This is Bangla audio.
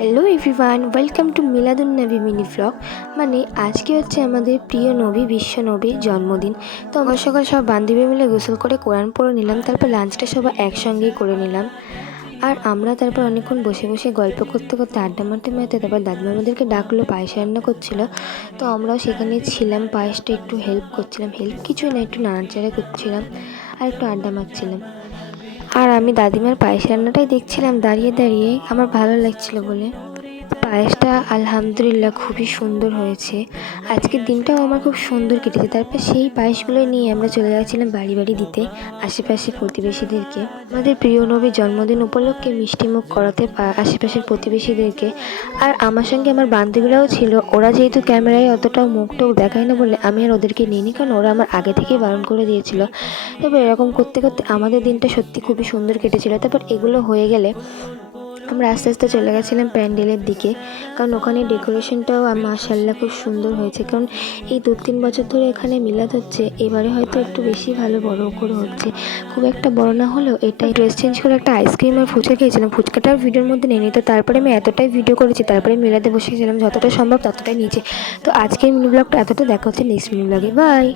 Hello everyone, welcome to Milad-un-Nabi mini blog. মানে আজকে হচ্ছে আমাদের প্রিয় নবী বিশ্ব নবীর জন্মদিন। তো আমরা সকাল সব বান্ধবী মিলে গোসল করে কোরআন পড়ে নিলাম, তারপর লাঞ্চটা সবাই একসঙ্গেই করে নিলাম। আর আমরা তারপর অনেকক্ষণ বসে বসে গল্প করতে করতে আড্ডা মারতে মারতে তারপর দাদিমা আমাদেরকে ডাকলো, পায়েস রান্না করছিল। তো আমরাও সেখানে ছিলাম, পায়েসটা একটু হেল্প করছিলাম, হেল্প কিছুই না, একটু নাড়াচাড়া করছিলাম আর একটু আড্ডা মারছিলাম। আর আমি দাদিমার পায়েস রান্নাটাই দেখছিলাম দাঁড়িয়ে দাঁড়িয়ে, আমার ভালো লাগছিল বলে। পায়েসটা আলহামদুলিল্লাহ খুবই সুন্দর হয়েছে। আজকের দিনটাও আমার খুব সুন্দর কেটেছে। তারপর সেই পায়েসগুলো নিয়ে আমরা চলে যাচ্ছিলাম বাড়ি বাড়ি দিতে আশেপাশের প্রতিবেশীদেরকে। আমাদের প্রিয় নবীর জন্মদিন উপলক্ষে মিষ্টিমুখ করাতে আশেপাশের প্রতিবেশীদেরকে। আর আমার সঙ্গে আমার বান্ধবীরাও ছিল। ওরা যেহেতু ক্যামেরায় অতটাও মুখ টুখ দেখায় না বলে আমি আর ওদেরকে নিইনি, কারণ ওরা আমার আগে থেকেই বারণ করে দিয়েছিল। তবে এরকম করতে করতে আমাদের দিনটা সত্যি খুবই সুন্দর কেটেছিল। তারপর এগুলো হয়ে গেলে আমরা আস্তে আস্তে চলে গেছিলাম প্যান্ডেলের দিকে, কারণ ওখানে ডেকোরেশনটাও মাশাআল্লাহ খুব সুন্দর হয়েছে। কারণ এই 2-3 বছর ধরে এখানে মিলাদ হচ্ছে, এবারে হয়তো একটু বেশি ভালো বড় করে হচ্ছে। খুব একটা বড় না হলেও এটাই। ড্রেস চেঞ্জ করে একটা আইসক্রিম আর ফুচকা খেয়েছিলাম, ফুচকাটার ভিডিওর মধ্যে নেই। তো তারপরে আমি এতটাই ভিডিও করেছি, তারপরে মিলাদে বসেছিলাম যতটা সম্ভব ততটাই নিচে। তো আজকের মিনি ব্লগটা এতটা, দেখা হচ্ছে নেক্সট মিনি ব্লগে। বাই।